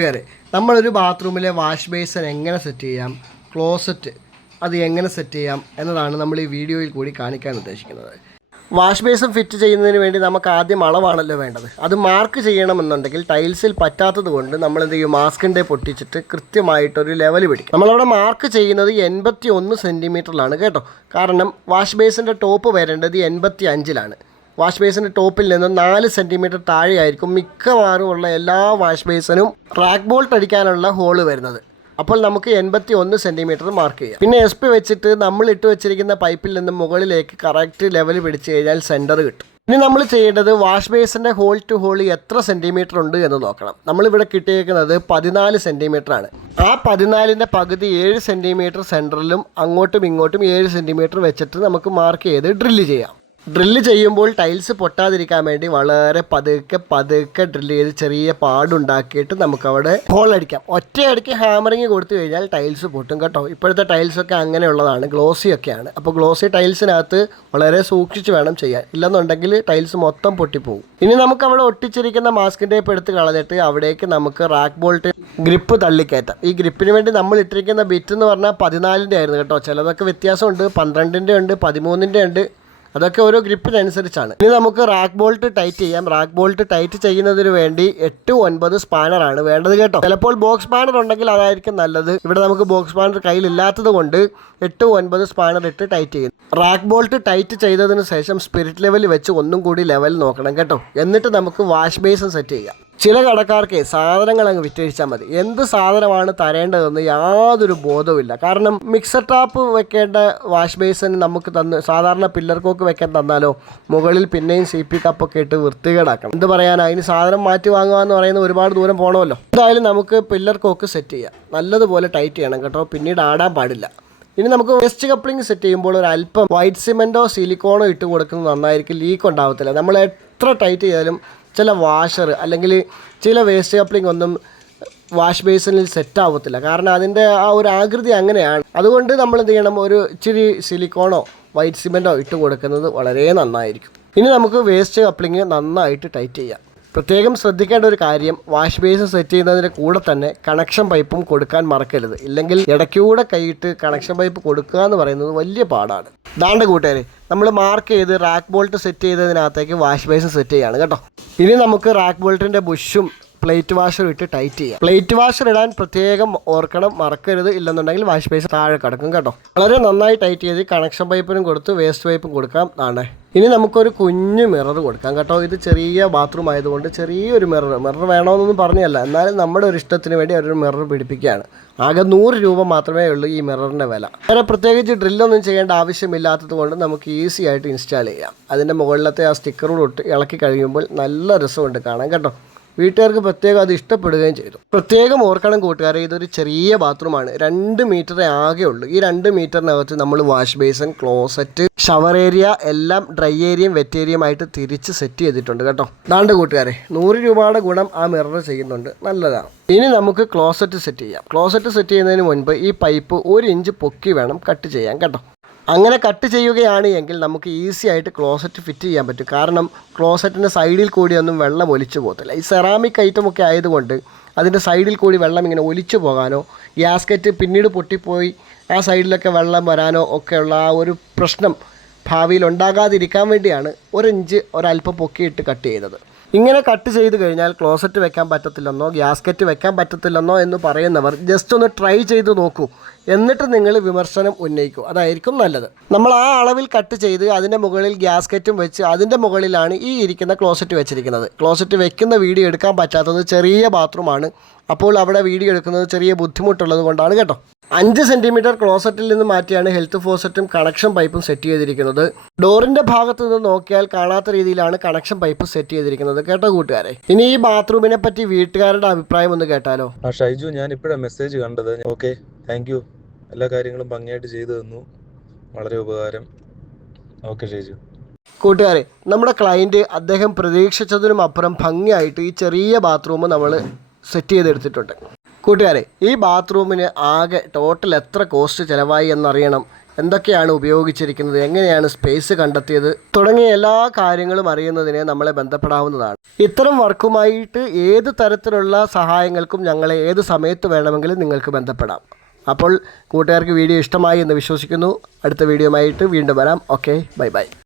കൂട്ടുകാരെ, നമ്മളൊരു ബാത്റൂമിലെ wash basin എങ്ങനെ സെറ്റ് ചെയ്യാം, ക്ലോസറ്റ് അത് എങ്ങനെ സെറ്റ് ചെയ്യാം എന്നതാണ് നമ്മൾ ഈ വീഡിയോയിൽ കൂടി കാണിക്കാൻ ഉദ്ദേശിക്കുന്നത്. വാഷ് ബേസിൻ ഫിറ്റ് ചെയ്യുന്നതിന് വേണ്ടി നമുക്ക് ആദ്യം അളവാണല്ലോ വേണ്ടത്. അത് മാർക്ക് ചെയ്യണമെന്നുണ്ടെങ്കിൽ ടൈൽസിൽ പറ്റാത്തത് കൊണ്ട് നമ്മൾ എന്ത് ചെയ്യും, മാസ്കിൻ്റെ പൊട്ടിച്ചിട്ട് കൃത്യമായിട്ടൊരു ലെവൽ പിടിക്കും. നമ്മളവിടെ മാർക്ക് ചെയ്യുന്നത് 81 സെൻറ്റിമീറ്ററിലാണ് കേട്ടോ. കാരണം വാഷ് ബേസിൻ്റെ ടോപ്പ് വരേണ്ടത് 85-ലാണ്. വാഷ് ബേസിൻ്റെ ടോപ്പിൽ നിന്ന് 4 സെൻറ്റിമീറ്റർ താഴെയായിരിക്കും മിക്കവാറും ഉള്ള എല്ലാ വാഷ് ബേസിനും റാക്ക് ബോൾട്ട് അടിക്കാനുള്ള ഹോള് വരുന്നത്. അപ്പോൾ നമുക്ക് 81 സെൻറ്റിമീറ്റർ മാർക്ക് ചെയ്യാം. പിന്നെ SP വെച്ചിട്ട് നമ്മൾ ഇട്ട് വെച്ചിരിക്കുന്ന പൈപ്പിൽ നിന്ന് മുകളിലേക്ക് കറക്റ്റ് ലെവൽ പിടിച്ച് കഴിഞ്ഞാൽ സെൻറ്റർ കിട്ടും. ഇനി നമ്മൾ ചെയ്യേണ്ടത് വാഷ് ബേസിൻ്റെ ഹോൾ ടു ഹോൾ എത്ര സെൻറ്റിമീറ്റർ ഉണ്ട് എന്ന് നോക്കണം. നമ്മളിവിടെ കിട്ടിയിരിക്കുന്നത് 14 സെൻറ്റിമീറ്റർ ആണ്. ആ 14ൻ്റെ പകുതി 7 സെൻറ്റിമീറ്റർ സെൻറ്ററിലും അങ്ങോട്ടും ഇങ്ങോട്ടും 7 സെൻറ്റിമീറ്റർ വെച്ചിട്ട് നമുക്ക് മാർക്ക് ചെയ്ത് ഡ്രില്ല് ചെയ്യാം. ഡ്രില്ല് ചെയ്യുമ്പോൾ ടൈൽസ് പൊട്ടാതിരിക്കാൻ വേണ്ടി വളരെ പതുക്കെ ഡ്രില്ല് ചെയ്ത് ചെറിയ പാടുണ്ടാക്കിയിട്ട് നമുക്കവിടെ ഹോൾ അടിക്കാം. ഒറ്റയടിക്ക് ഹാമറിങ് കൊടുത്തു കഴിഞ്ഞാൽ ടൈൽസ് പൊട്ടും കേട്ടോ. ഇപ്പോഴത്തെ ടൈൽസൊക്കെ അങ്ങനെയുള്ളതാണ്, ഗ്ലോസി ഒക്കെയാണ്. അപ്പോൾ ഗ്ലോസി ടൈൽസിനകത്ത് വളരെ സൂക്ഷിച്ച് വേണം ചെയ്യാൻ, ഇല്ലെന്നുണ്ടെങ്കിൽ ടൈൽസ് മൊത്തം പൊട്ടിപ്പോകും. ഇനി നമുക്കവിടെ ഒട്ടിച്ചിരിക്കുന്ന മാസ്കിൻ്റെ ടേപ്പ് എടുത്ത് കളഞ്ഞിട്ട് അവിടേക്ക് നമുക്ക് റാക്ക് ബോൾട്ട് ഗ്രിപ്പ് തള്ളിക്കയറ്റാം. ഈ ഗ്രിപ്പിന് വേണ്ടി നമ്മൾ ഇട്ടിരിക്കുന്ന ബിറ്റ് എന്ന് പറഞ്ഞാൽ 14ൻ്റെ ആയിരുന്നു കേട്ടോ. ചിലതൊക്കെ വ്യത്യാസമുണ്ട്, 12ൻ്റെ ഉണ്ട്, 13ൻ്റെ ഉണ്ട്. അതൊക്കെ ഓരോ ഗ്രിപ്പിനനുസരിച്ചാണ്. ഇനി നമുക്ക് റാക്ക് ബോൾട്ട് ടൈറ്റ് ചെയ്യാം. റാക്ക് ബോൾട്ട് ടൈറ്റ് ചെയ്യുന്നതിന് വേണ്ടി 8-9 സ്പാനറാണ് വേണ്ടത് കേട്ടോ. ചിലപ്പോൾ ബോക്സ് സ്പാനർ ഉണ്ടെങ്കിൽ അതായിരിക്കും നല്ലത്. ഇവിടെ നമുക്ക് ബോക്സ് സ്പാനർ കയ്യിലില്ലാത്തത് കൊണ്ട് 8-9 സ്പാനർ ഇട്ട് ടൈറ്റ് ചെയ്യും. റാക്ക് ബോൾട്ട് ടൈറ്റ് ചെയ്തതിന് ശേഷം സ്പിരിറ്റ് ലെവൽ വെച്ച് ഒന്നും കൂടി ലെവൽ നോക്കണം കേട്ടോ. എന്നിട്ട് നമുക്ക് വാഷ് ബേസിൻ സെറ്റ് ചെയ്യാം. ചില കടക്കാർക്ക് സാധനങ്ങൾ അങ്ങ് വിറ്റഴിച്ചാൽ മതി. എന്ത് സാധനമാണ് തരേണ്ടതെന്ന് യാതൊരു ബോധവുമില്ല. കാരണം മിക്സർ ടാപ്പ് വെക്കേണ്ട വാഷ് ബേസിൻ നമുക്ക് സാധാരണ പില്ലർ കോക്ക് വെക്കാൻ തന്നാലോ മുകളിൽ പിന്നെയും CP കപ്പൊക്കെ ഇട്ട് വൃത്തികേടാക്കണം. എന്ത് പറയാനാ, അതിന് സാധനം മാറ്റി വാങ്ങുക എന്ന് പറയുന്നത് ഒരുപാട് ദൂരം പോകണമല്ലോ. എന്തായാലും നമുക്ക് പില്ലർ കോക്ക് സെറ്റ് ചെയ്യാം. നല്ലതുപോലെ ടൈറ്റ് ചെയ്യണം കേട്ടോ, പിന്നീട് ആടാൻ പാടില്ല. ഇനി നമുക്ക് വേസ്റ്റ് കപ്ലിംഗ് സെറ്റ് ചെയ്യുമ്പോൾ ഒരു അല്പം വൈറ്റ് സിമെൻറ്റോ സിലിക്കോണോ ഇട്ട് കൊടുക്കുന്നത് നന്നായിരിക്കും. ലീക്ക് ഉണ്ടാകത്തില്ല. നമ്മൾ എത്ര ടൈറ്റ് ചെയ്താലും ചില വാഷർ അല്ലെങ്കിൽ ചില വേസ്റ്റ് കപ്ലിംഗ് ഒന്നും വാഷ് ബേസിനിൽ സെറ്റ് ആവത്തില്ല. കാരണം അതിൻ്റെ ആ ഒരു ആകൃതി അങ്ങനെയാണ്. അതുകൊണ്ട് നമ്മൾ എന്ത് ചെയ്യണം, ഒരു ഇച്ചിരി സിലിക്കോണോ വൈറ്റ് സിമെൻറ്റോ ഇട്ട് കൊടുക്കുന്നത് വളരെ നന്നായിരിക്കും. ഇനി നമുക്ക് വേസ്റ്റ് കപ്ലിംഗ് നന്നായിട്ട് ടൈറ്റ് ചെയ്യാം. പ്രത്യേകം ശ്രദ്ധിക്കേണ്ട ഒരു കാര്യം, വാഷ് ബേസിൻ സെറ്റ് ചെയ്യുന്നതിൻ്റെ കൂടെ തന്നെ കണക്ഷൻ പൈപ്പും കൊടുക്കാൻ മറക്കരുത്. ഇല്ലെങ്കിൽ ഇടയ്ക്കൂടെ കൈയിട്ട് കണക്ഷൻ പൈപ്പ് കൊടുക്കുക എന്ന് പറയുന്നത് വലിയ പാടാണ്. ദാണ്ട കൂട്ടുകാരെ, നമ്മൾ മാർക്ക് ചെയ്ത് റാക്ക് ബോൾട്ട് സെറ്റ് ചെയ്തതിനകത്തേക്ക് വാഷ് ബേസിൻ സെറ്റ് ചെയ്യാണ് കേട്ടോ. ഇനി നമുക്ക് റാക്ക് ബോൾട്ടിൻ്റെ ബുഷും പ്ലേറ്റ് വാഷർ ഇട്ട് ടൈറ്റ് ചെയ്യാം. പ്ലേറ്റ് വാഷർ ഇടാൻ പ്രത്യേകം ഓർക്കണം, മറക്കരുത്. ഇല്ലെന്നുണ്ടെങ്കിൽ വാഷ് ബേസിൻ താഴെ കിടക്കും കേട്ടോ. വളരെ നന്നായി ടൈറ്റ് ചെയ്ത് കണക്ഷൻ പൈപ്പിനും കൊടുത്ത് വേസ്റ്റ് പൈപ്പും കൊടുക്കാം. ആണ് ഇനി നമുക്കൊരു കുഞ്ഞു മിറർ കൊടുക്കാം കേട്ടോ. ഇത് ചെറിയ ബാത്റൂം ആയതുകൊണ്ട് ചെറിയൊരു മിറർ വേണമെന്നൊന്നും പറഞ്ഞല്ല, എന്നാലും നമ്മുടെ ഒരു ഇഷ്ടത്തിന് വേണ്ടി ഒരു മിറർ പിടിപ്പിക്കുകയാണ്. ആകെ 100 രൂപ മാത്രമേ ഉള്ളൂ ഈ മിററിൻ്റെ വില. വേറെ പ്രത്യേകിച്ച് ഡ്രില്ലൊന്നും ചെയ്യേണ്ട ആവശ്യമില്ലാത്തത് കൊണ്ട് നമുക്ക് ഈസി ആയിട്ട് ഇൻസ്റ്റാൾ ചെയ്യാം. അതിൻ്റെ മുകളിലത്തെ ആ സ്റ്റിക്കറോട് ഇളക്കി കഴിയുമ്പോൾ നല്ല രസമുണ്ട് കാണാൻ കേട്ടോ. വീട്ടുകാർക്ക് പ്രത്യേകം അത് ഇഷ്ടപ്പെടുകയും ചെയ്തു. പ്രത്യേകം ഓർക്കണം കൂട്ടുകാരെ, ഇതൊരു ചെറിയ ബാത്റൂമാണ്. 2 മീറ്ററേ ആകെ ഉള്ളൂ. ഈ 2 മീറ്ററിനകത്ത് നമ്മൾ wash basin, closet, shower area എല്ലാം ഡ്രൈ ഏരിയയും വെറ്റ് ഏരിയയുമായിട്ട് തിരിച്ച് സെറ്റ് ചെയ്തിട്ടുണ്ട് കേട്ടോ. ദാണ്ട് കൂട്ടുകാരെ, 100 രൂപയുടെ ഗുണം ആ മിറർ ചെയ്യുന്നുണ്ട്, നല്ലതാണ്. ഇനി നമുക്ക് ക്ലോസറ്റ് സെറ്റ് ചെയ്യാം. ക്ലോസറ്റ് സെറ്റ് ചെയ്യുന്നതിന് മുൻപ് ഈ പൈപ്പ് 1 ഇഞ്ച് പൊക്കി വേണം കട്ട് ചെയ്യാൻ കേട്ടോ. അങ്ങനെ കട്ട് ചെയ്യുകയാണ് എങ്കിൽ നമുക്ക് ഈസി ആയിട്ട് ക്ലോസറ്റ് ഫിറ്റ് ചെയ്യാൻ പറ്റും. കാരണം ക്ലോസറ്റിൻ്റെ സൈഡിൽ കൂടിയൊന്നും വെള്ളം ഒലിച്ചു പോകത്തില്ല. ഈ സെറാമിക് ഐറ്റമൊക്കെ ആയതുകൊണ്ട് അതിൻ്റെ സൈഡിൽ കൂടി വെള്ളം ഇങ്ങനെ ഒലിച്ചു പോകാനോ ഗ്യാസ്കറ്റ് പിന്നീട് പൊട്ടിപ്പോയി ആ സൈഡിലൊക്കെ വെള്ളം വരാനോ ഒക്കെയുള്ള ആ ഒരു പ്രശ്നം ഭാവിയിൽ ഉണ്ടാകാതിരിക്കാൻ വേണ്ടിയാണ് 1 ഇഞ്ച് ഒരല്പം പൊക്കിയിട്ട് കട്ട് ചെയ്തത്. ഇങ്ങനെ കട്ട് ചെയ്ത് കഴിഞ്ഞാൽ ക്ലോസറ്റ് വെക്കാൻ പറ്റത്തില്ലെന്നോ ഗ്യാസ്കറ്റ് വെക്കാൻ പറ്റത്തില്ലെന്നോ എന്ന് പറയുന്നവർ ജസ്റ്റ് ഒന്ന് ട്രൈ ചെയ്ത് നോക്കൂ. എന്നിട്ട് നിങ്ങൾ വിമർശനം ഉന്നയിക്കൂ, അതായിരിക്കും നല്ലത്. നമ്മൾ ആ അളവിൽ കട്ട് ചെയ്ത് അതിൻ്റെ മുകളിൽ ഗ്യാസ്കറ്റും വെച്ച് അതിൻ്റെ മുകളിലാണ് ഈ ഇരിക്കുന്ന ക്ലോസറ്റ് വെച്ചിരിക്കുന്നത്. ക്ലോസറ്റ് വെക്കുന്ന വീഡിയോ എടുക്കാൻ പറ്റാത്തത് ചെറിയ ബാത്റൂമാണ്. അപ്പോൾ അവിടെ വീഡിയോ എടുക്കുന്നത് ചെറിയ ബുദ്ധിമുട്ടുള്ളത് കൊണ്ടാണ് കേട്ടോ. 5 സെൻറ്റിമീറ്റർ ക്ലോസറ്റിൽ നിന്ന് മാറ്റിയാണ് ഹെൽത്ത് ഫോസറ്റും കണക്ഷൻ പൈപ്പും സെറ്റ് ചെയ്തിരിക്കുന്നത്. ഡോറിൻ്റെ ഭാഗത്ത് നിന്ന് നോക്കിയാൽ കാണാത്ത രീതിയിലാണ് കണക്ഷൻ പൈപ്പ് സെറ്റ് ചെയ്തിരിക്കുന്നത് കേട്ടോ കൂട്ടുകാരെ. ഇനി ഈ ബാത്റൂമിനെ പറ്റി വീട്ടുകാരുടെ അഭിപ്രായം ഒന്ന് കേട്ടാലോ. ഷൈജു, ഞാൻ ഇപ്പോഴാണ് മെസ്സേജ് കണ്ടത്. Okay, thank you. എല്ലാ കാര്യങ്ങളും ഭംഗിയായിട്ട് ചെയ്തു തന്നു, വളരെ ഉപകാരം. ഓക്കെ ഷൈജു. കൂട്ടുകാരെ, നമ്മുടെ ക്ലയൻറ്റ് അദ്ദേഹം പ്രതീക്ഷിച്ചതിനും അപ്പുറം ഭംഗിയായിട്ട് ഈ ചെറിയ ബാത്റൂം നമ്മൾ സെറ്റ് ചെയ്തെടുത്തിട്ടുണ്ട്. കൂട്ടുകാരെ, ഈ ബാത്റൂമിന് ആകെ ടോട്ടൽ എത്ര കോസ്റ്റ് ചിലവായി എന്നറിയണം. എന്തൊക്കെയാണ് ഉപയോഗിച്ചിരിക്കുന്നത്, എങ്ങനെയാണ് സ്പേസ് കണ്ടെത്തിയത് തുടങ്ങിയ എല്ലാ കാര്യങ്ങളും അറിയുന്നതിന് നമ്മളെ ബന്ധപ്പെടാവുന്നതാണ്. ഇത്തരം വർക്കുമായിട്ട് ഏത് തരത്തിലുള്ള സഹായങ്ങൾക്കും ഞങ്ങളെ ഏത് സമയത്ത് വേണമെങ്കിലും നിങ്ങൾക്ക് ബന്ധപ്പെടാം. അപ്പോൾ കൂട്ടുകാർക്ക് വീഡിയോ ഇഷ്ടമായി എന്ന് വിശ്വസിക്കുന്നു. അടുത്ത വീഡിയോയുമായിട്ട് വീണ്ടും വരാം. Okay, bye bye.